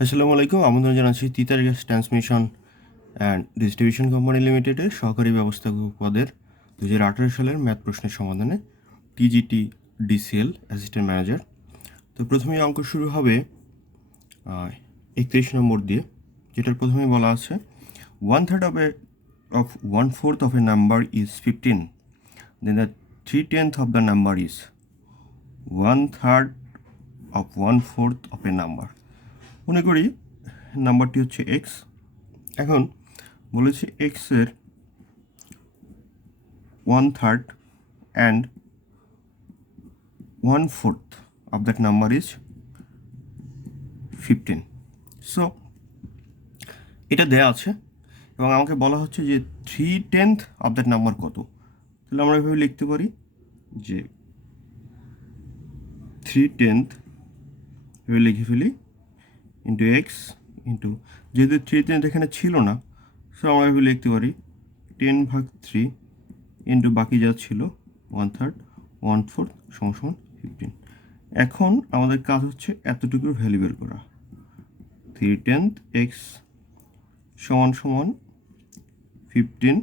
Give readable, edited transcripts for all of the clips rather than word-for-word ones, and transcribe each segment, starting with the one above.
আসসালামু আলাইকুম। আমন্ত্রণ জানাচ্ছি Titas gas transmission and distribution company লিমিটেডের সহকারী ব্যবস্থাপক পদের 2018 সালের ম্যাথ প্রশ্নের সমাধানে টিজিটি ডিসিএল অ্যাসিস্ট্যান্ট ম্যানেজার। তো প্রথমেই অঙ্ক শুরু হবে 31 নম্বর দিয়ে, যেটার প্রথমেই বলা আছে 1/3 of 1/4 of a number is 15, then the 3/10 of the number is 1/3 of 1/4 of a number. মনে করি নাম্বারটি হচ্ছে এক্স। এখন বলেছি এক্সের 1/3 and 1/4 of that number is 15। So এটা দেয়া আছে এবং আমাকে বলা হচ্ছে যে 3/10 অফ দ্যাট নাম্বার কত। তাহলে আমরা এভাবে লিখতে পারি যে 3/10 এভাবে লিখে ফেলি ইন্টু এক্স ইন্টু, যেহেতু 3/10 এখানে ছিল না, সো আমরা এভাবে লিখতে পারি 10/3 ইন্টু বাকি যা ছিল 1/3 1/4 = 15। এখন আমাদের কাজ হচ্ছে এতটুকুর ভ্যালু বের করা। 3/10 এক্স সমান সমান 15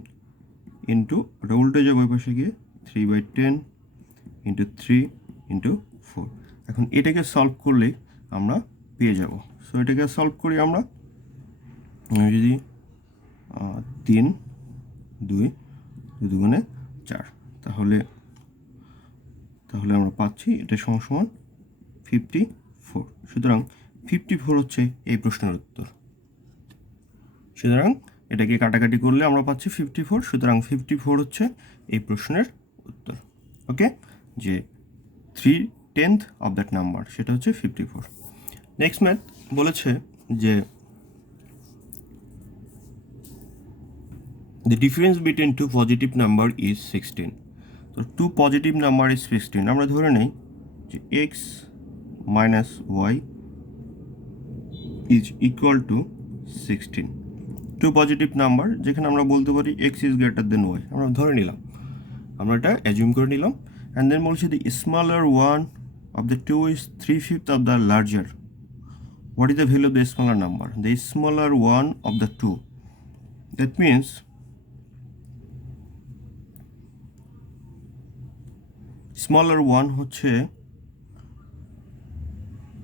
ইন্টু, ওটা উল্টে যাবে ওই পাশে গিয়ে 3/10 ইন্টু 3 ইন্টু 4। এখন এটাকে সলভ করলে আমরা পেয়ে যাব। সো এটাকে সলভ করি আমরা যদি 3 2 2 4, তাহলে আমরা পাচ্ছি এটা সমান 54। সুতরাং 54 হচ্ছে এই প্রশ্নের উত্তর। সুতরাং এটাকে কাটাকাটি করলে আমরা পাচ্ছি 54। সুতরাং 54 হচ্ছে এই প্রশ্নের উত্তর। ওকে, যে 3/10 অফ দ্যাট নাম্বার সেটা হচ্ছে 54। নেক্সট ম্যাথ বলেছে যে the difference between two positive number is 16. তো টু পজিটিভ নাম্বার ইজ 16। আমরা ধরে নেই যে x minus y is equal to 16। Two positive number যেখানে আমরা বলতে পারি x is greater than y, আমরা ধরে নিলাম, আমরা এটা অ্যাজিউম করে নিলাম। অ্যান্ড দেন বলছি the smaller one of the two is 3/5 of the larger. What is the value of the smaller number? The smaller one of the two, that means smaller one হচ্ছে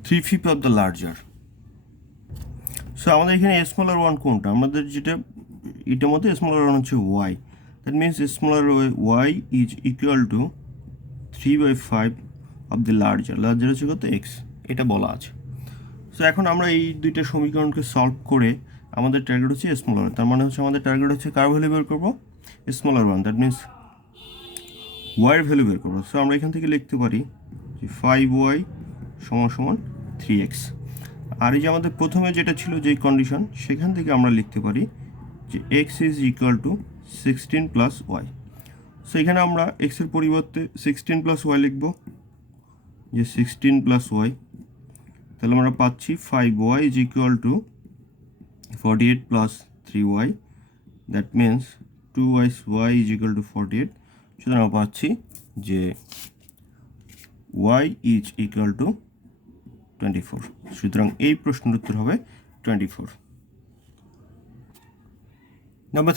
3/5 of the larger. So আমাদের এখানে smaller one কোনটা? আমাদের যেটা এটার মধ্যে smaller one হচ্ছে y, that means smaller y is equal to 3/5 of the larger. Larger হচ্ছে কত? এক্স, এটা বলা আছে। সো এখন আমরা এই দুইটা সমীকরণকে সলভ করে আমাদের টার্গেট হচ্ছে স্মলার ওয়ান। তার মানে হচ্ছে আমাদের টার্গেট হচ্ছে কার ভ্যালু বের করবো? স্মলার ওয়ান, দ্যাট মিনস ওয়াইয়ের ভ্যালু বের করবো। সো আমরা এখান থেকে লিখতে পারি যে 5y = 3x। আর এই যে আমাদের প্রথমে যেটা ছিল যেই কন্ডিশন, সেখান থেকে আমরা লিখতে পারি যে x is equal to 16 plus y. So এখানে আমরা এক্সের পরিবর্তে 16 প্লাস ওয়াই লিখব, যে 16 প্লাস ওয়াই। তাহলে আমরা পাচ্ছি 5y is equal two 48 plus 3y, that means 2y is equal two 48। সুতরাং আমরা পাচ্ছি যে y ইজ ইকুয়াল টু 24। সুতরাং এই প্রশ্নের উত্তর হবে 24। নাম্বার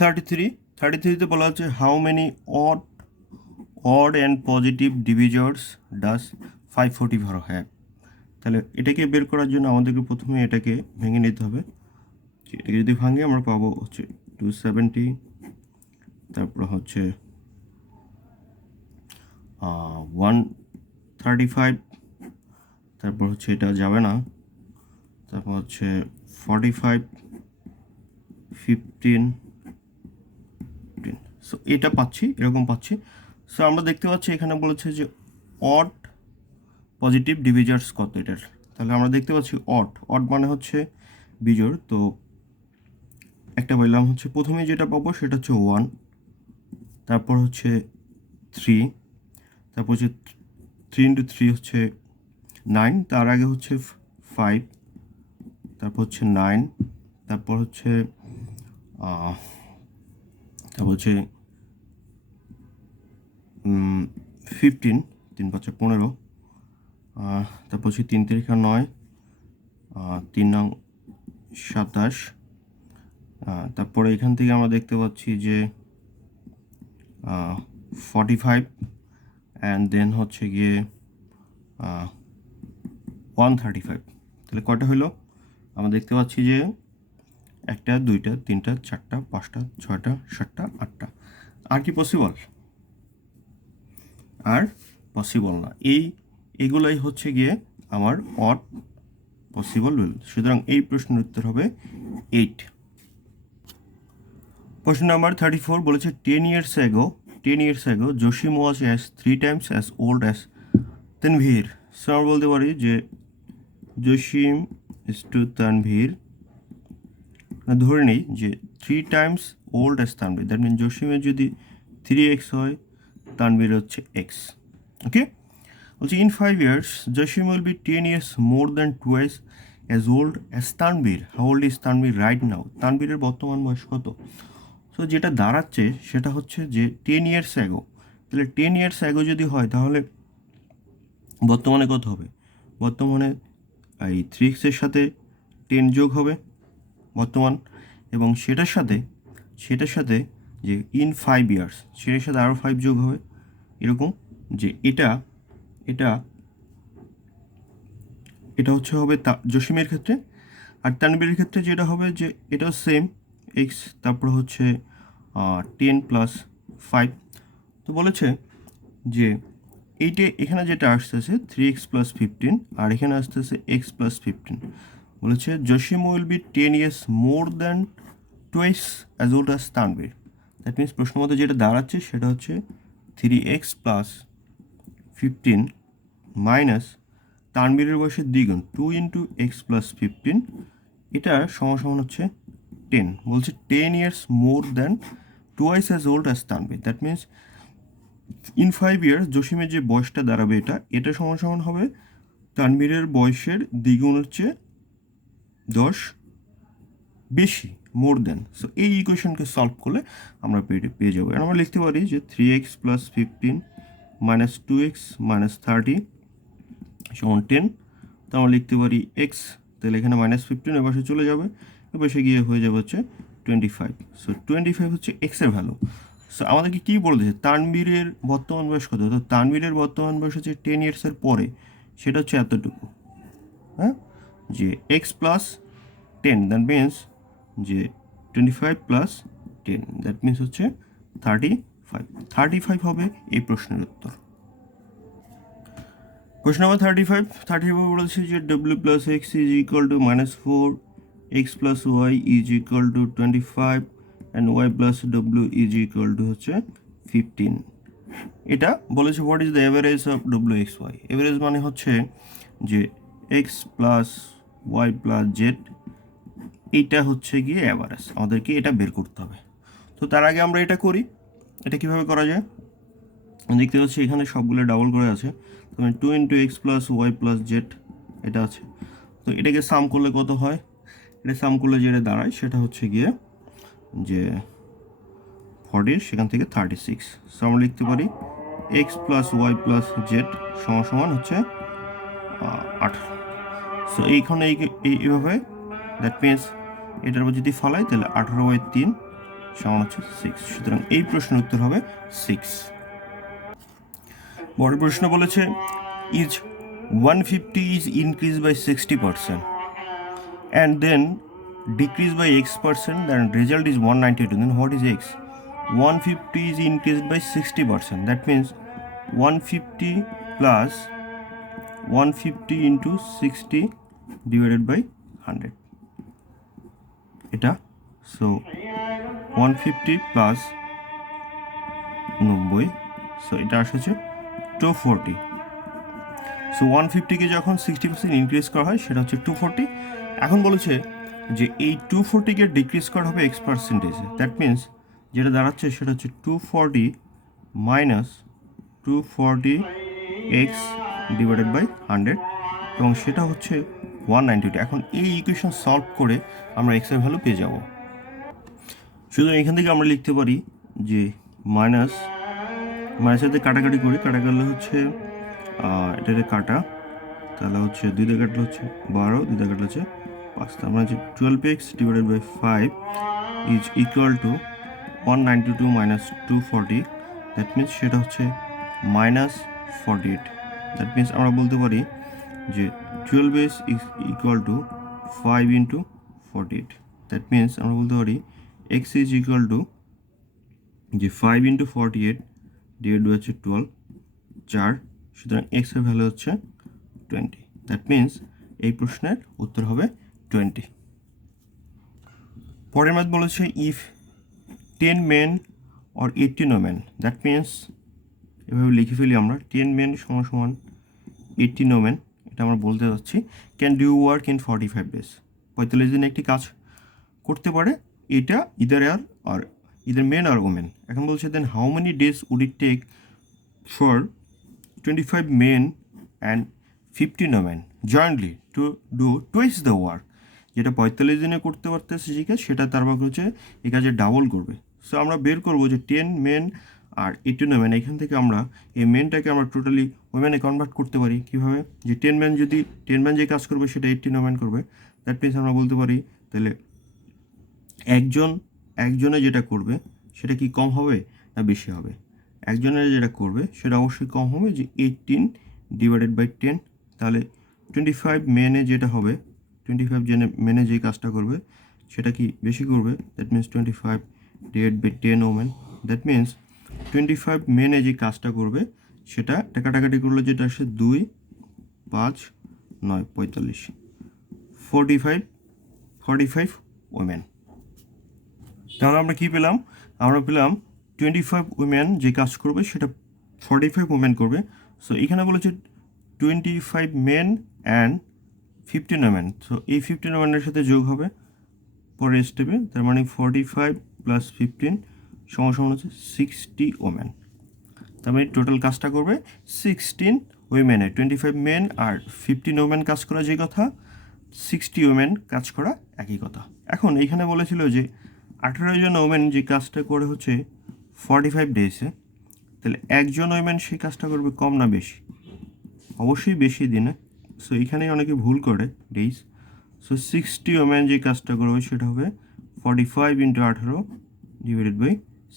33তে বলা হচ্ছে how many odd and positive divisors does 544 have. তাহলে এটাকে বের করার জন্য আমাদেরকে প্রথমে এটাকে ভেঙে নিতে হবে। এটাকে যদি ভাঙে আমরা পাবো হচ্ছে 270, তারপর হচ্ছে 135, তারপর হচ্ছে এটা যাবে না, তারপর হচ্ছে 45, 15। সো এটা পাচ্ছি, এরকম পাচ্ছি। সো আমরা দেখতে পাচ্ছি এখানে বলেছে যে অড পজিটিভ ডিভিজার্স কত এটার। তাহলে আমরা দেখতে পাচ্ছি অড মানে হচ্ছে বিজোড়। তো একটা বললাম হচ্ছে প্রথমে যেটা পাবো সেটা হচ্ছে 1, তারপর হচ্ছে 3, তারপর হচ্ছে 3 ইন্টু 3 হচ্ছে 9, তার আগে হচ্ছে 5, তারপর হচ্ছে 9, তারপর হচ্ছে 15, 3 5 15, তারপর হচ্ছে 3 3 9, 3 নং 27, তারপরে এখান থেকে আমরা দেখতে পাচ্ছি যে 45 অ্যান্ড দেন হচ্ছে গিয়ে 135। তাহলে কয়টা হলো? আমরা দেখতে পাচ্ছি যে 1টা 2টা 3টা 4টা 5টা 6টা 7টা 8টা। আর কি পসিবল? আর পসিবল না। এইগুলাই হচ্ছে গিয়ে আমার অড পসিবল ভ্যালু। সুতরাং এই প্রশ্নের উত্তর হবে 8। প্রশ্ন নাম্বার 34 বলেছে 10 years ago Jasim was as 3 times as old as Tanvir. So আমরা বলতে পারি যে জসিম ইজ টু তানভীর, ধরে নিই যে 3 times old as Tanvir, that mean জসিমের যদি 3x হয়, তানভীর হচ্ছে x। ওকে, বলছি in 5 years Jasim will be 10 years more than twice as old as Tanvir. How old is Tanvir right now? তানভীরের বর্তমান বয়স কত? সো যেটা দাঁড়াচ্ছে সেটা হচ্ছে যে 10 years ago। তাহলে 10 years ago যদি হয় তাহলে বর্তমানে কত হবে? বর্তমানে এই 3x এর সাথে 10 যোগ হবে বর্তমান, এবং সেটার সাথে যে ইন 5 years সেটার সাথে আরও 5 যোগ হবে, এরকম যে এটা হচ্ছে হবে জসিমের ক্ষেত্রে। আর তানবীরের ক্ষেত্রে যেটা হবে যে এটাও সেম এক্স, তারপর হচ্ছে 10 + 5। তো বলেছে যে এখানে যেটা আসতেছে 3x + 15, আর এখানে আসতেছে x + 15। বলেছে Jasim will be 10 years more than twice as old as Tanvir. That means প্রশ্ন মতো যেটা দাঁড়াচ্ছে সেটা হচ্ছে 3x + 15 মাইনাস তানবীরের বয়সের দ্বিগুণ 2 × x + 15, এটা সমান হচ্ছে 10। বলছে 10 years more than twice as old as Tanvir. That means in 5 years জসিমের যে বয়সটা দাঁড়াবে এটা সমান হবে তানবীরের বয়সের দ্বিগুণ হচ্ছে 10 বেশি, মোর দেন। সো এই ইকুয়েশনকে সলভ করলে আমরা পেয়ে যাবো। আর আমরা লিখতে পারি যে 3x + 15 মাইনাস 2x মাইনাস 30 সমান 10। তো আমরা লিখতে পারি x, তাহলে এখানে -15 এবার চলে যাবে, এবার গিয়ে হয়ে যাবে হচ্ছে 25। সো 25 হচ্ছে x এর ভ্যালু। সো আমাদেরকে কী বলে দিয়েছে? তানবীরের বর্তমান বয়স কত? তো তানবীরের বর্তমান বয়স হচ্ছে 10 ইয়ার্সের পরে, সেটা হচ্ছে এতটুকু, হ্যাঁ, যে x + 10 দ্যাট মিনস যে 25 + 10 দ্যাট মিনস হচ্ছে 35 হবে এই প্রশ্নের উত্তর। কোয়েশ্চন নাম্বার 35 বলেছে যে w + x = -4, x + y = 25 and y + w হচ্ছে 15। এটা বলেছে what is the average of w x y। Average মানে হচ্ছে যে x + y + z, এইটা হচ্ছে গিয়ে অ্যাভারেজ, আমাদেরকে এটা বের করতে হবে। তো তার আগে আমরা এটা করি। এটা কিভাবে করা যায়? দেখতে পাচ্ছি এখানে সবগুলো ডাবল করে আছে, তবে 2 × x + y + z এটা আছে। তো এটাকে সাম করলে কত হয়? এটা সাম করলে যেটা দাঁড়ায় সেটা হচ্ছে গিয়ে যে 40, সেখান থেকে 36। সো আমরা লিখতে পারি x + y + z সমান হচ্ছে 18। সো এইখানে এইভাবে, দ্যাট মিনস এটার উপর যদি ফালাই তাহলে 18/3 সমান হচ্ছে 6। সুতরাং এই প্রশ্নের উত্তর হবে 6। বড় প্রশ্ন বলেছে is 150 is increased by 60% and then decreased by x%, then result is 192, then what is x? 150 is increased by 60%, that means 150 plus 150 into 60 divided by 100 এটা। সো 150 প্লাস 90, সো এটা আসছে 240। সো 150কে যখন 60% ইনক্রিজ করা হয় সেটা হচ্ছে 240। এখন বলেছে যে এই 240কে ডিক্রিজ করা হবে x পার্সেন্টেজে, দ্যাট মিনস যেটা দাঁড়াচ্ছে সেটা হচ্ছে 240 মাইনাস 240 x ডিভাইডেড বাই 100, এবং সেটা হচ্ছে 192। এখন এই ইকুয়েশন সলভ করে আমরা x এর ভ্যালু পেয়ে যাব। শুধু এখান থেকে আমরা লিখতে পারি যে মাইনাসের কাটাকাটি করি, কাটাকাটলে হচ্ছে এটাতে কাটা, তাহলে হচ্ছে 2 দিয়ে কাটলে হচ্ছে 12, 2 দিয়ে কাটলে হচ্ছে 5, তার মানে হচ্ছে 12x divided by 5 is equal to 192 minus 240, that means সেটা হচ্ছে মাইনাস 48। দ্যাট মিনস আমরা বলতে পারি যে 12x is equal two 5 into 48। That means আমরা বলতে পারি x ইজ ইকুয়াল টু যে 5 ইন্টু 48 ডিভাইড বাই হচ্ছে 12 4, সুতরাং x এর ভ্যালু হচ্ছে 20। দ্যাট মিনস এই প্রশ্নের উত্তর হবে 20। পরের ম্যাথ বলেছে if 10 men or 18 women, that means এভাবে লিখে ফেলি আমরা 10 men সমান সমান 18 women, এটা আমরা বলতে যাচ্ছি can do work in 45 days, 45 দিনে একটি কাজ করতে পারে, এটা ইদার মেন আর ওমেন। এখন বলছে then how many days would it take for 25 men and 15 women jointly to do twice the work, যেটা 45 দিনে করতে পারতেছে যে কাজ সেটা তার ভাগ হচ্ছে এই কাজে ডাবল করবে। সো আমরা বের করবো যে 10 men আর 18 women, এখান থেকে আমরা এই মেনটাকে আমরা টোটালি ওমেনে কনভার্ট করতে পারি কীভাবে, যে 10 men যদি 10 men যে কাজ করবে সেটা 18 women করবে, দ্যাট মিনস আমরা বলতে পারি তাহলে একজনে যেটা করবে সেটা কি কম হবে না বেশি হবে, একজনের যেটা করবে সেটা অবশ্যই কম হবে, যে 18 ডিভাইডেড বাই 10, তাহলে 25 মেনে যেটা হবে 25 মেনে যে কাজটা করবে সেটা কি বেশি করবে, that means 25 divide by 10 women, that means 25 মেনে যে কাজটা করবে সেটা কাটাকাটি করলে যেটা আসে 2 5 9 45 45 ওমেন। তাহলে আমরা কী পেলাম, আমরা পেলাম 25 উইমেন যে কাজ করবে সেটা 45 উইমেন করবে। সো এখানে বলেছে 25 মেন অ্যান্ড 15 উইমেন, সো এই 15 উইমেনের সাথে যোগ হবে পরের স্টেপে, তার মানে 45 প্লাস 15 সমান হচ্ছে 60 উইমেন। তার মানে টোটাল কাজটা করবে 16 উইমেনে, 25 মেন আর 15 উইমেন কাজ করা যে কথা, 60 উইমেন কাজ করা একই কথা। এখন এইখানে বলেছিল যে 18 জন ওমেন যে কাজটা করে হচ্ছে 45 ডেজে, তাহলে একজন ওমেন সেই কাজটা করবে কম না বেশি, অবশ্যই বেশি দিনে। সো এইখানেই অনেকে ভুল করে ডেজ। সো 60 ওমেন যে কাজটা করবে সেটা হবে 45 into 18 divided by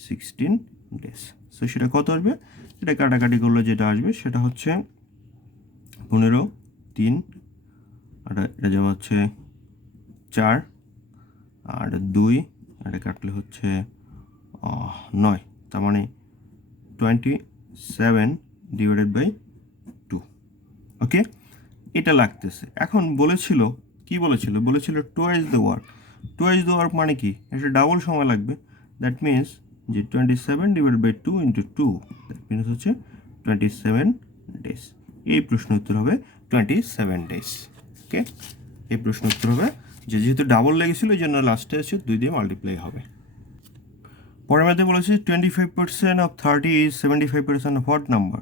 16 days. So সেটা কত আসবে, সেটা কাটাকাটি করলে যেটা আসবে সেটা হচ্ছে 15 3, আর এটা যাওয়া হচ্ছে 4 আর 2, এটা কাটলে হচ্ছে 9, তার মানে 27 ডিভাইডেড বাই 2। ওকে, এটা লাগতেছে। এখন বলেছিল টোয়াইস দ্য ওয়ার্ক মানে কি, এটা ডাবল সময় লাগবে, দ্যাট মিনস যে 27 divide by 2 into 2, that means হচ্ছে 27 ডেজ। এই প্রশ্ন উত্তর হবে 27 ডেজ। ওকে, এই প্রশ্ন উত্তর হবে যেহেতু ডাবল লেগেছিল এই জন্য লাস্টে আছে 2 দিয়ে মাল্টিপ্লাই হবে। পরের মধ্যে বলেছে 25% of 30 is 75% of what number,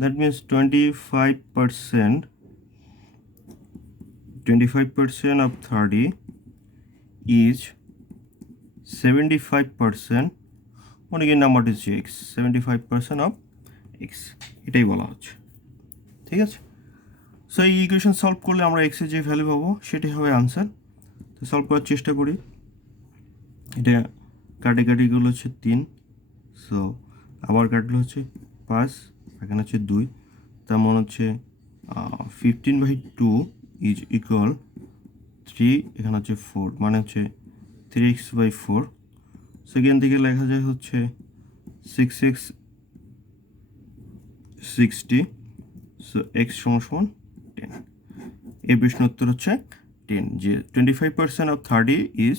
that means 25% of 30 is 75%, মনে কি নাম্বারটি হচ্ছে এক্স, 75% অফ এক্স, এটাই বলা হচ্ছে। ঠিক আছে, সো এই ইকুয়েশন সলভ করলে আমরা এক্সের যে ভ্যালু পাবো সেটাই হবে আনসার। তো সলভ করার চেষ্টা করি, এটা কাটাকাটিগুলো হচ্ছে 3, সো আবার কাটলে হচ্ছে 5, এখানে হচ্ছে 2, তার মানে হচ্ছে 15/2 ইজ ইকুয়াল 3, এখানে হচ্ছে 4, মানে হচ্ছে 3x/4। সেকেন্ড দিকে লেখা যায় হচ্ছে 6x 60, সো x সমান 10। এই প্রশ্নের উত্তর হচ্ছে 10, যে 25% of 30 is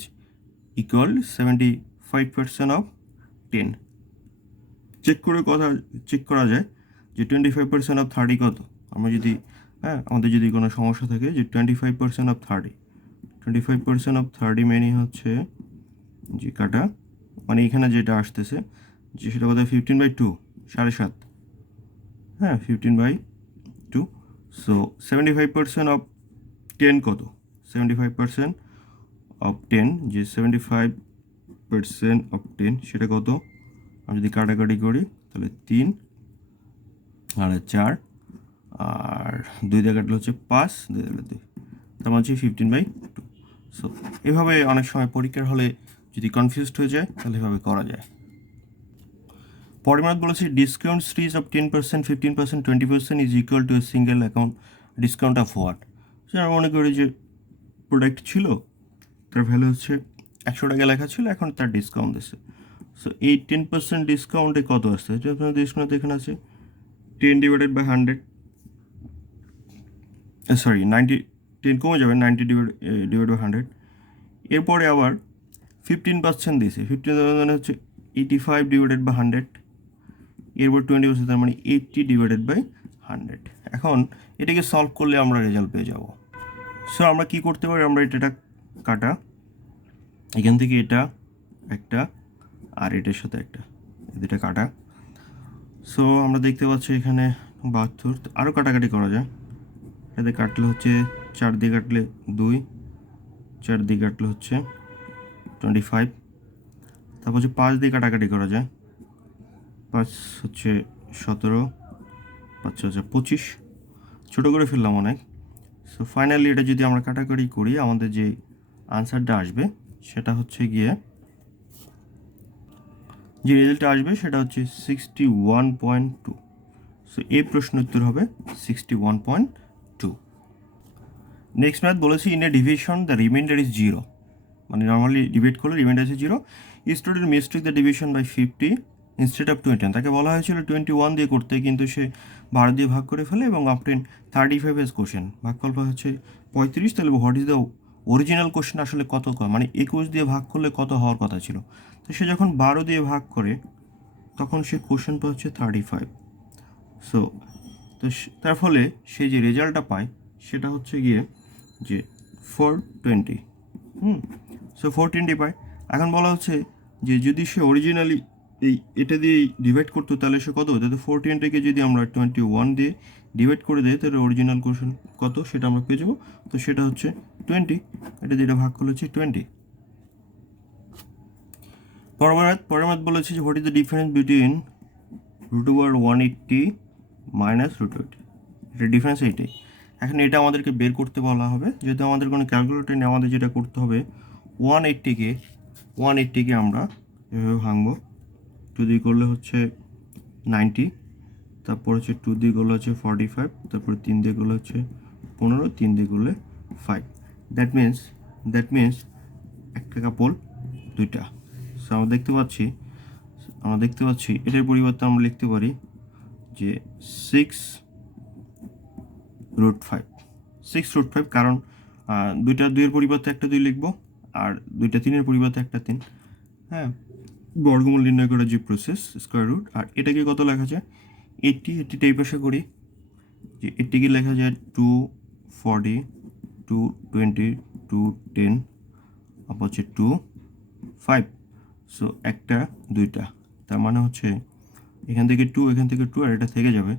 equal 75% of 10। Check করা যায় যে 25% অফ 30 কত, আমরা যদি আমাদের যদি কোনো সমস্যা থাকে যে 25% অফ 30 মানে হচ্ছে যে কাটা, মানে এখানে যেটা আসতেছে যে সেটা কত 15/2, 7.5, 15/2। সো 75% অফ 10 কত, 75% অফ 10, যে 75% অফ 10 সেটা কত, আমি যদি কাটাকাটি করি তাহলে 3 আর 4 আর 2 দিয়ে কাটলে হচ্ছে 5, 2 দিয়ে কাটলে 2, তার মানে হচ্ছে 15/2। সো এভাবে অনেক সময় পরীক্ষার হলে যদি কনফিউজড হয়ে যায় তাহলে এভাবে করা যায়। পরিমাণ বলেছি discount series of 10%, 15%, 20% is equal to a single account discount of what. Say আমরা মনে করি যে প্রোডাক্ট ছিল, তার ভ্যালু হচ্ছে 100 টাকা লেখা ছিল, এখন তার ডিসকাউন্ট দিচ্ছে। সো এই 10% ডিসকাউন্টে কত আসছে, এটা আপনার ডিসকাউন্ট এখানে আছে 10 ডিভাইডেড বাই 100, সরি 90, 10 কমে যাবে, 90 ডিভাইড বাই 100। এরপরে আবার 15% দিয়েছে, 15 মানে হচ্ছে 85 ডিভাইডেড বাই 100, এরপর 20%, তার মানে 80 ডিভাইডেড বাই 100। এখন এটাকে সলভ করলে আমরা রেজাল্ট পেয়ে যাব। সো আমরা কি করতে পারি, আমরা এটা কাটা, এখান থেকে এটা একটা আর এটার সাথে একটা, দুটা কাটা। সো আমরা দেখতে পাচ্ছি এখানে 72, আরও কাটাকাটি করা যায়। এতে কাটলে হচ্ছে 4 দিয়ে কাটলে 2, 4 দিয়ে কাটলে হচ্ছে 25, তারপর হচ্ছে 5 দিয়ে কাটাকাটি করা যায়, 5 হচ্ছে 17, 5 হচ্ছে 25, ছোটো করে ফেললাম অনেক। সো ফাইনালি এটা যদি আমরা কাটাকাটি করি, আমাদের যে আনসারটা আসবে সেটা হচ্ছে গিয়ে, যে রেজাল্টটা আসবে সেটা হচ্ছে 61.2। সো এই প্রশ্নের উত্তর হবে 61.2। নেক্সট ম্যাথ বলেছি in a division the remainder is 0, মানে নর্মালি ডিভাইড করলে রিমাইন্ডার আছে 0। Student mistake the division by 50 instead of 20। তাকে বলা হয়েছিল 21 দিয়ে করতে, কিন্তু সে 12 দিয়ে ভাগ করে ফেলে এবং অবটেন 35 এস কোশ্চেন। ভাগফল হচ্ছে 35, তাহলে what is the original question, আসলে কত, মানে 21 দিয়ে ভাগ করলে কত হওয়ার কথা ছিল। তো সে যখন 12 দিয়ে ভাগ করে তখন সে কোশ্চেন হচ্ছে 35। সো তো তার ফলে সে যে রেজাল্টটা পায় সেটা হচ্ছে গিয়ে যে 420। সো 420 পায়। এখন বলা হচ্ছে যে যদি সে অরিজিনালি এটা দিয়ে ডিভাইড করতো তাহলে সে কত হতো, তো 420কে যদি আমরা 21 দিয়ে ডিভাইড করে দেয় তাহলে অরিজিনাল কোশ্চেন কত সেটা আমরা পেয়ে যাবো। তো সেটা হচ্ছে 20, এটা যেটা ভাগ করলে হচ্ছে 20। পরের ম্যাথ বলেছে যে what is the difference between √180 minus √80, এটা ডিফারেন্স এইটাই। এখন এটা আমাদেরকে বের করতে বলা হবে, যেহেতু আমাদের কোনো ক্যালকুলেটর নেই, আমাদের যেটা করতে হবে 180কে আমরা এভাবে ভাঙবো। 2 দিয়ে করলে হচ্ছে 90, তারপর হচ্ছে 2 দিয়ে করলে হচ্ছে 45, তারপরে 3 দিয়ে করলে হচ্ছে 15, 3 দিয়ে করলে 5। দ্যাট মিনস একটা কাপড় দুইটা। সো আমরা দেখতে পাচ্ছি এটার পরিবর্তে আমরা লিখতে পারি যে 6√5, কারণ দুইটা 2-এর পরিবর্তে একটা 2 লিখবো, আর দুইটা 3-এর পরিবর্তে একটা 3। হ্যাঁ, বর্গমূল নির্ণয় করার যে প্রসেস, স্কোয়ার রুট। আর এটাকে কত লেখা যায়, 80টা এই পাশে করি, যে 80কে লেখা যায় 240, 220, 210, আবার হচ্ছে 25। সো একটা দুইটা, তার মানে হচ্ছে এখান থেকে 2, এখান থেকে 2, আর এটা থেকে যাবে,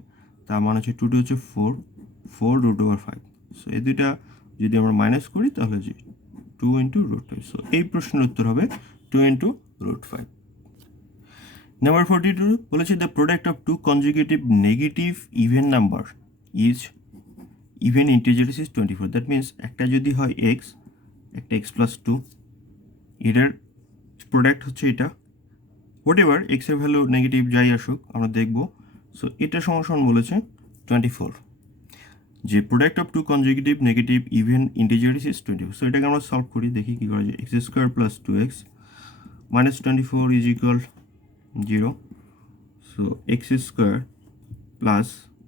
তার মানে হচ্ছে 2 হচ্ছে 4√5। সো এই দুইটা যদি আমরা মাইনাস করি তাহলে যে 2 × √5। সো এই প্রশ্নের উত্তর হবে 2 × √5। নাম্বার 42 বলেছে the product of 2 consecutive negative even number is even integer is 24। That means একটা যদি হয় x, একটা x+2, এটার প্রোডাক্ট হচ্ছে এটা, হোয়াট এভার এক্সের ভ্যালু নেগেটিভ যাই আসুক আমরা দেখব। সো এটা সমান বলেছে 24, যে product of 2 consecutive negative even integer is 24। So এটাকে আমরা সলভ করি, দেখি কী করা যায়। x² + 2x - 24 is equal 0। So x² plus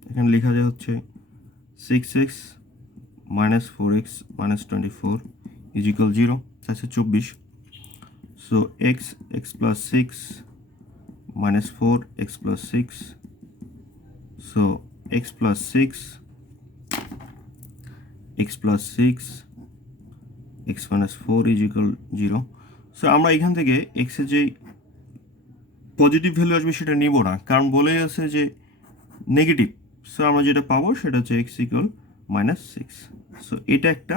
এখানে লেখা যায় হচ্ছে 6x - 4x - 24 is equal 0, 24। So x + 6 - 4 x + 6, so x + 6 x + 6 x - 4 is equal 0। So আমরা এখান থেকে x এর যে পজিটিভ ভ্যালু আসবে সেটা নিব না, কারণ বলেই আছে যে নেগেটিভ। সো আমরা যেটা পাবো সেটা হচ্ছে x = -6। সো এটা একটা।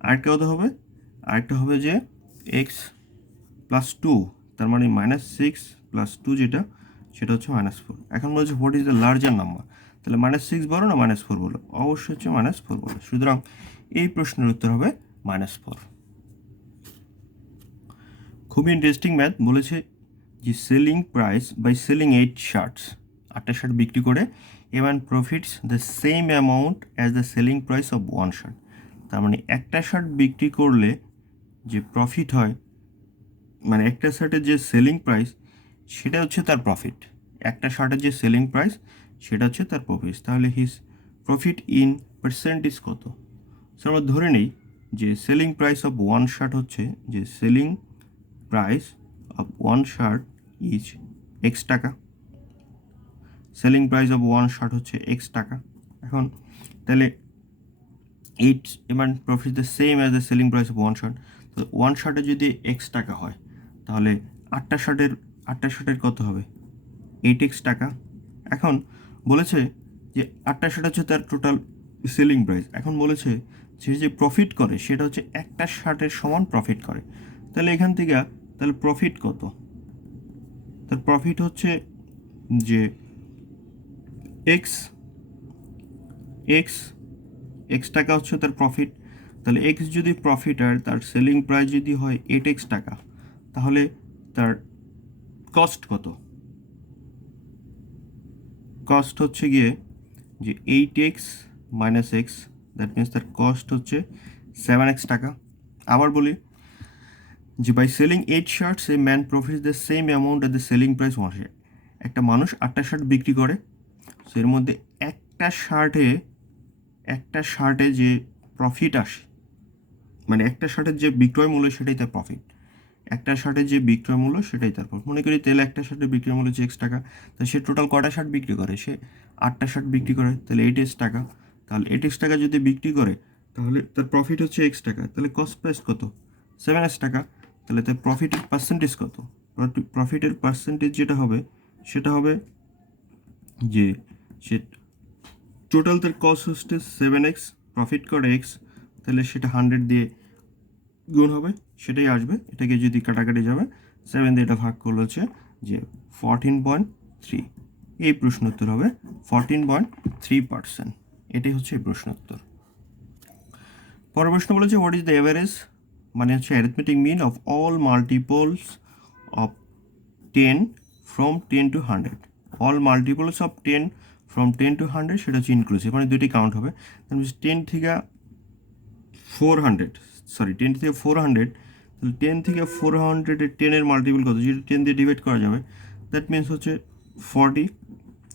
আরেকটা কত হবে, আরেকটা হবে যে x + 2, তার মানে -6 + 2 যেটা, সেটা হচ্ছে -4। এখন বলছে what is the larger number, তাহলে -6 বলো না -4 বলো, অবশ্যই হচ্ছে -4 বলো। সুতরাং এই প্রশ্নের উত্তর হবে -4। খুবই ইন্টারেস্টিং ম্যাথ। বলেছে যে selling price by selling 8 shirts, 8টা শার্ট বিক্রি করে এবার profits the same amount as the selling price of 1 shirt. তার মানে একটা শার্ট বিক্রি করলে যে প্রফিট হয়, মানে একটা শার্টের যে সেলিং প্রাইস সেটা হচ্ছে তার প্রফিট, একটা শার্টের যে সেলিং প্রাইস সেটা হচ্ছে তার প্রফিট। তাহলে হিজ প্রফিট ইন পার্সেন্টেজ কত? সো আমরা ধরে নিই যে সেলিং প্রাইস অফ 1 শার্ট হচ্ছে, যে selling price of 1 shirt is x টাকা। সেলিং প্রাইস অফ 1 শার্ট হচ্ছে এক্স টাকা। এখন তাহলে এইট এবার profit the same as the selling price of 1 shirt. তো 1 শার্টে যদি এক্স টাকা হয় তাহলে আটটা শার্টের কত হবে? 8x টাকা। এখন বলেছে যে 8টা শার্ট হচ্ছে তার টোটাল সেলিং প্রাইস। এখন বলেছে যে প্রফিট করে সেটা হচ্ছে একটা শার্টের সমান প্রফিট করে। তাহলে এখান থেকে তাহলে প্রফিট কত? তার প্রফিট হচ্ছে যে এক্স এক্স এক্স টাকা হচ্ছে তার প্রফিট। তাহলে এক্স যদি প্রফিট আর তার সেলিং প্রাইস যদি হয় 8x টাকা, তাহলে তার কস্ট কত? কস্ট হচ্ছে গিয়ে যে 8x minus x, that means তার কস্ট হচ্ছে 7x টাকা। আবার বলি যে by selling 8 shirts a man profit the same amount at the selling price 1 shirt. একটা মানুষ 8টা শার্ট বিক্রি করে, সো এর মধ্যে একটা শার্টে যে প্রফিট আসে, মানে একটা শার্টের যে বিক্রয় মূল্য সেটাই তার প্রফিট, একটা শার্টের যে বিক্রয় মূল্য সেটাই তার প্রফিট। মনে করি তেল একটা শার্টের বিক্রয় মূল্য হচ্ছে এক্স টাকা, তাহলে সে টোটাল কটা শার্ট বিক্রি করে? সে 8টা শার্ট বিক্রি করে, তাহলে 8x টাকা। তাহলে 8x টাকা যদি বিক্রি করে তাহলে তার প্রফিট হচ্ছে এক্স টাকা, তাহলে কস্ট প্রাইস কত? 7x টাকা। তাহলে তার প্রফিটের পার্সেন্টেজ কত? প্রফিটের পার্সেন্টেজ যেটা হবে সেটা হবে যে সে টোটাল তার কস্ট হচ্ছে 7x, প্রফিট করে এক্স, তাহলে সেটা 100 দিয়ে গুণ হবে, সেটাই আসবে। এটাকে যদি কাটাকাটি যাবে 7 দিয়ে এটা ভাগ করলে হচ্ছে যে 14.3। এই প্রশ্ন উত্তর হবে 14.3%। এটাই হচ্ছে এই প্রশ্ন উত্তর। পরের প্রশ্ন বলেছে হোয়াট ইজ দ্য এভারেজ, মানে হচ্ছে arithmetic mean of all multiples of 10 from 10 to 100। All multiples of 10 from 10 to 100 সেটা হচ্ছে ইনক্লুসিভ, মানে দুটি কাউন্ট হবে। তার মানে 10 থেকে 400, সরি 10 থেকে 400, তাহলে 10 থেকে 400 এর 10-এর মাল্টিপল কত? যেটা 10 দিয়ে ডিভাইড করা যাবে, দ্যাট মিনস হচ্ছে 40।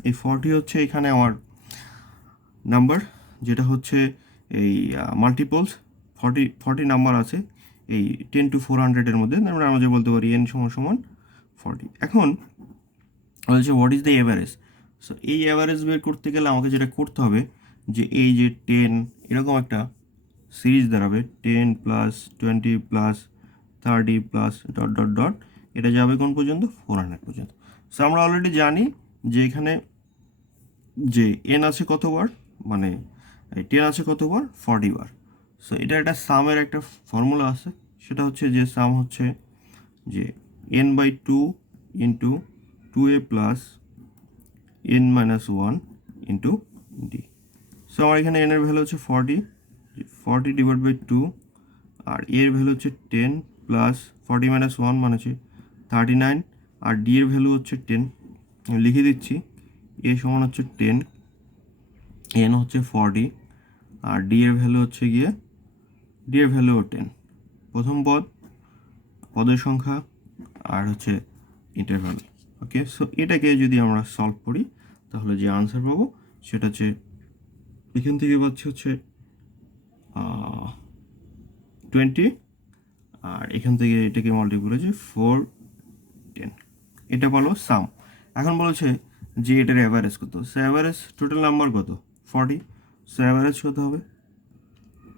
এই 40 হচ্ছে এখানে আমার নাম্বার, যেটা হচ্ছে এই মাল্টিপলস 40 নাম্বার আছে এই 10 to 400-এর মধ্যে। তারপরে আমরা যে বলতে পারি n সমান সমান 40। এখন বলছে what is the average. So এই অ্যাভারেজ বের করতে গেলে আমাকে যেটা করতে হবে যে এই যে 10 এরকম একটা সিরিজ দাঁড়াবে, 10 plus 20 plus 30 plus dot dot dot, এটা যাবে কোন পর্যন্ত? 400 পর্যন্ত। সো আমরা অলরেডি জানি যে এখানে যে এন আছে কতবার, মানে 10 আছে কতবার? 40 বার। সো এটা একটা সামের একটা ফর্মুলা আছে, সেটা হচ্ছে যে সাম হচ্ছে যে n/2 into 2a plus n-1 into D. So আমার এখানে n এর ভ্যালু হচ্ছে 40 ডিভাইড বাই 2, আর এর ভ্যালু হচ্ছে 10 প্লাস 40-1 মানে হচ্ছে 39, আর ডি এর ভ্যালু হচ্ছে 10। আমি লিখে দিচ্ছি, এ সমান হচ্ছে 10, এন হচ্ছে 40, আর ডি এর ভ্যালু হচ্ছে গিয়ে ডি এর ভ্যালুও 10। প্রথম পদের সংখ্যা আর হচ্ছে ইন্টারভ্যাল। ওকে, সো এটাকে যদি আমরা সলভ করি তাহলে যে আনসার পাবো সেটা হচ্ছে এখান থেকে পাচ্ছি হচ্ছে 20, আর এখান থেকে এটাকে মাল্টিপ্লাই হচ্ছে 410। এটা বলো সাম। এখন বলেছে যে এটার অ্যাভারেজ কত। সো অ্যাভারেজ টোটাল নাম্বার কত? 40। সো অ্যাভারেজ কত হবে?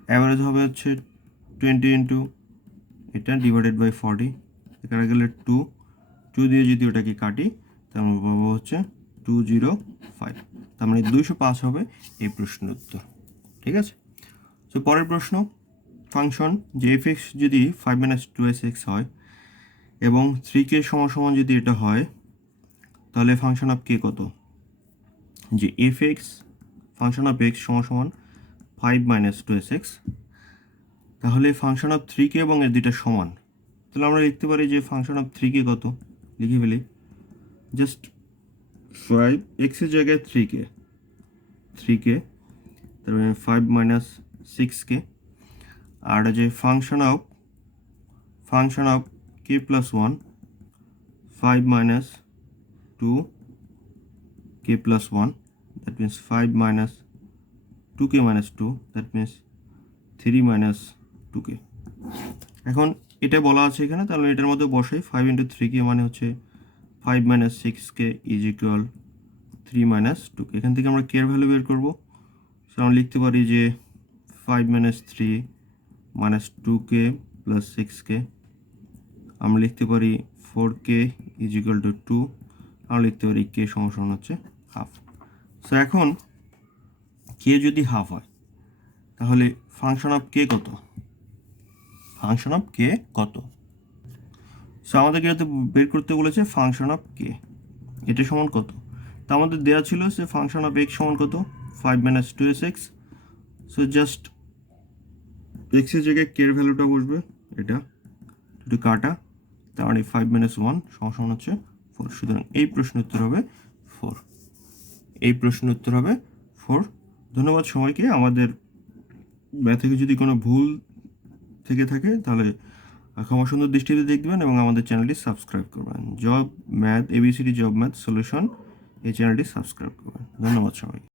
অ্যাভারেজ হবে হচ্ছে 20 ইন্টু এটা ডিভাইডেড বাই 40, এখানে গেলে 2 দিয়ে যদি ওটাকে কাটি তার মানে পাবো হচ্ছে 205। তার মানে 205 হবে এই প্রশ্নের উত্তর। ঠিক আছে। সো পরের প্রশ্ন, ফাংশন যে f(x) যদি 5 - 2x হয় এবং 3k সমান যদি এটা হয়, তাহলে ফাংশন অফ k কত? যে f(x) ফাংশন অফ x সমান 5 - 2x, তাহলে ফাংশন অফ 3k এবং এর দুইটা সমান, তাহলে আমরা লিখতে পারি যে ফাংশন অফ 3k কত, লিখে ফেলি জাস্ট 5 এক্সের জায়গায় 3k, তারপরে 5 মাইনাস 6k, আর যে function of k plus 1 5 minus 2k plus 1, that means 5 minus 2k minus 2, that means 3 minus 2k। এখন এটা বলা আছে এখানে, তাহলে এটার মধ্যে বসাই 5 into 3k মানে হচ্ছে 5 minus 6k is equal 3 minus 2k। এখান থেকে আমরা k এর ভ্যালু বের করবো, সো আমরা লিখতে পারি যে 5 minus 3 minus 2k plus 6k, আমরা লিখতে পারি 4k is equal to 2, আমরা লিখতে পারি k সমান হচ্ছে হাফ। সো এখন k যদি হাফ হয় তাহলে ফাংশন অফ k কত, সো আমাদেরকে এটাতে বের করতে বলেছে ফাংশন অফ k, এটা সমান কত। তো আমাদের দেওয়া ছিল যে ফাংশন অফ x সমান কত 5 minus 2sx, so just x এর জায়গায় k এর ভ্যালুটা বসবে, এটা একটু কাটা, তার মানে 5 minus 1 সমান হচ্ছে 4। সুতরাং এই প্রশ্নের উত্তর হবে 4। ধন্যবাদ সবাইকে। আমাদের ম্যাথে যদি কোনো ভুল থেকে থাকে তাহলে ক্ষমা সুন্দর দৃষ্টিতে দেখবেন এবং আমাদের চ্যানেলটি সাবস্ক্রাইব করবেন। Job math ABCD job math solution, এই চ্যানেলটি সাবস্ক্রাইব করবেন। ধন্যবাদ সবাইকে।